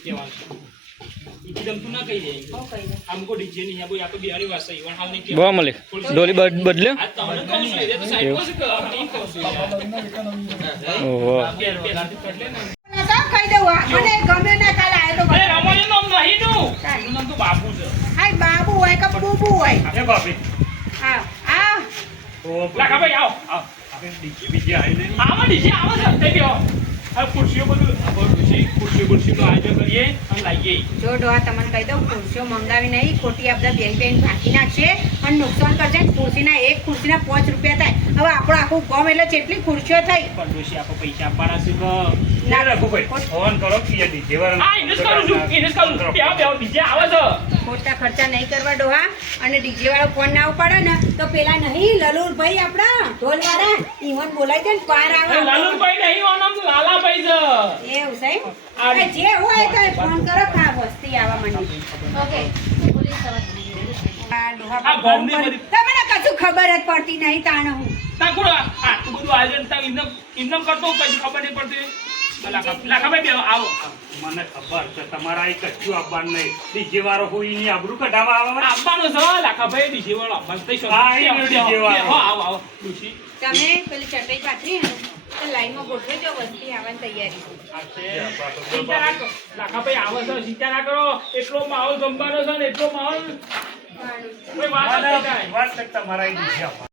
एकदम तू ना कही जाएंगे हमको डीजे नहीं है वो यहाँ पे बिहारी भाषा ही हाल नहीं બહુ મળી ડોલી બદલ્યો आज तो हमने कौन से तो साइड को से नहीं कौन से ઓહો कर लेना સાબ ખાઈ દેવા મને ગમે ના કાલે આયો તો अरे रमण नाम नहीं नु એનું નામ તો બાબુ છે હાય બાબુ હોય કે બુબુ હોય એ બાપી આ ઓ લાકા ભાઈ આવો આવો આપણે ડીજે બીજે આવી નહીં આવો ડીજે આવો છે તે બેઓ આ ખુરશીઓ બધું ખુરશીનું આયોજન કરીએ અને લાવીએ જો ડોહા તમને કહી દઉં ખુરશીઓ મંગાવી નહીં ખોટી આપણે બેન ભાગી નાખશે અને નુકસાન કરશે ખુરશીના એક ખુરશીના 5 રૂપિયા થાય હવે આપણો આખું ગામ એટલે જેટલી ખુરશીઓ થઈ પણ ડોશી આપણે પૈસા આપવાના છે તો ના રાખો ભાઈ ફોન કરો કે ડીજે વાળા હા ઇન્વેસ્ટ કરું છું બેઓ ડીજે આવે છે ખોટા ખર્ચા નહીં કરવા ડોહા અને ડીજે વાળો ફોન ના ઉપાડે ને તો પેલા નહીં લલુરભાઈ આપણા ઢોલવાળા ઈવન બોલાય છે ને પાર આવે લાલુભાઈ નહીં ઓનમ લાલાભાઈ છે એવું છે જે હોય તો ફોન કરો ખા વસ્તી આવવા માંડી ઓકે આ ગામની બધી તમને કશું ખબર જ પડતી નહીં તાણ હું તા કોણ આટલું બધું આયોજન તા ઇન્નમ કરતો કઈ ખબર નહીં પડતી લાખાભાઈ બે આવો મને ખબર છે તમારા એક કચ્છું આપવાનું નહીં ડીજે વાળો હોય ની આબરૂ કઢાવા આવે આપવાનો છે લાખાભાઈ ડીજે વાળો આપવાનું થઈ શકે હા ડીજે વાળો આવો આવો ડુશી તમે પેલી ચટઈ પાથરી ને તો લાઈનમાં ગોઠવી દો વસ્તી આવવાની તૈયારી ચિંતા ના કરો લાખાભાઈ આવે છે ચિંતા ના કરો એટલો માહોલ જમવાનો છે ને એટલો માહોલ કોઈ વાત જ નહીં.